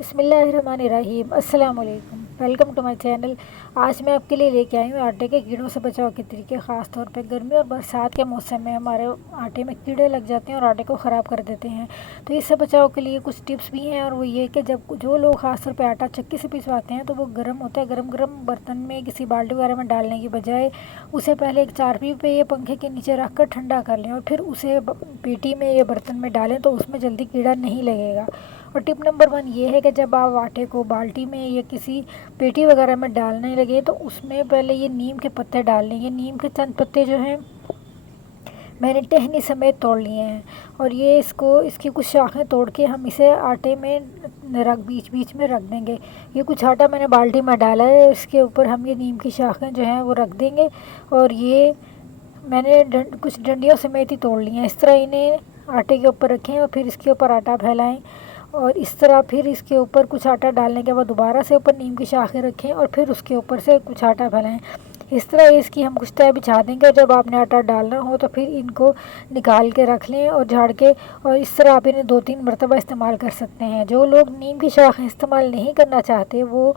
बिस्मिल्लाहिर्रहमानिर्रहीम। अस्सलाम वालेकुम। Welcome to my channel. आज मैं आपके लिए लेके आई हूँ आटे के कीड़ों से बचाव के तरीके। ख़ास तौर पे गर्मी और बरसात के मौसम में हमारे आटे में कीड़े लग जाते हैं और आटे को ख़राब कर देते हैं। तो इससे बचाव के लिए कुछ टिप्स भी हैं, और वो ये कि जब जो लोग ख़ास तौर पे आटा चक्की से पिसवाते हैं तो वो गर्म होता है, गर्म गर्म बर्तन में किसी बाल्टी वगैरह में डालने की बजाय उसे पहले एक चारपी पे या पंखे के नीचे रख कर ठंडा कर लें और फिर उसे पेटी में या बर्तन में डालें, तो उसमें जल्दी कीड़ा नहीं लगेगा। और टिप नंबर 1 ये है कि जब आप आटे को बाल्टी में या किसी पेटी वगैरह में डालने लगे तो उसमें पहले ये नीम के पत्ते डाल लें। ये नीम के चंद पत्ते जो हैं मैंने टहनी समेत तोड़ लिए हैं, और ये इसकी कुछ शाखें तोड़ के हम इसे आटे में बीच बीच में रख देंगे। ये कुछ आटा मैंने बाल्टी में डाला है, इसके ऊपर हम ये नीम की शाखें जो हैं वो रख देंगे, और ये मैंने कुछ डंडियों समेत ही तोड़ लिए हैं। इस तरह इन्हें आटे के ऊपर रखें और फिर इसके ऊपर आटा फैलाएं, और इस तरह फिर इसके ऊपर कुछ आटा डालने के बाद दोबारा से ऊपर नीम की शाखें रखें और फिर उसके ऊपर से कुछ आटा फैलाएं। इस तरह इसकी हम कुछ तय बिछा देंगे। जब आपने आटा डालना हो तो फिर इनको निकाल के रख लें और झाड़ के, और इस तरह आप इन्हें 2-3 मरतबा इस्तेमाल कर सकते हैं। जो लोग नीम की शाखें इस्तेमाल नहीं करना चाहते वो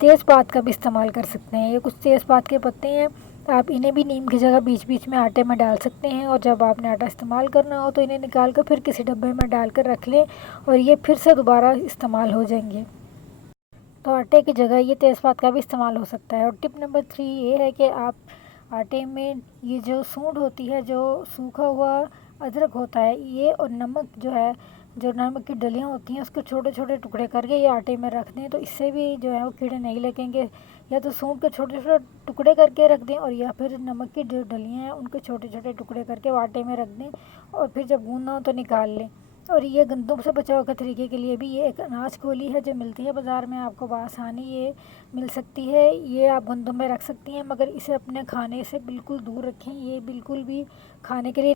तेज़पात का भी इस्तेमाल कर सकते हैं। ये कुछ तेज़पात के पत्ते हैं, आप इन्हें भी नीम की जगह बीच बीच में आटे में डाल सकते हैं, और जब आपने आटा इस्तेमाल करना हो तो इन्हें निकाल कर फिर किसी डब्बे में डाल कर रख लें, और ये फिर से दोबारा इस्तेमाल हो जाएंगे। तो आटे की जगह ये तेज़पात का भी इस्तेमाल हो सकता है। और टिप नंबर 3 ये है कि आप आटे में ये जो सूंड होती है, जो सूखा हुआ अदरक होता है, ये और नमक जो है, जो नमक की डलियाँ होती हैं उसके छोटे छोटे टुकड़े करके ये आटे में रख दें, तो इससे भी जो है वो कीड़े नहीं लगेंगे। या तो सूंड के छोटे छोटे टुकड़े करके रख दें, और या फिर नमक की जो डलियाँ हैं उनके छोटे छोटे टुकड़े करके वो आटे में रख दें, और फिर जब गूंदना हो तो निकाल लें। और ये गंदों से बचाव के तरीके के लिए भी ये एक अनाज गोली है जो मिलती है बाज़ार में, आपको बआसानी ये मिल सकती है। ये आप गंदों में रख सकती हैं, मगर इसे अपने खाने से बिल्कुल दूर रखें। ये बिल्कुल भी खाने के लिए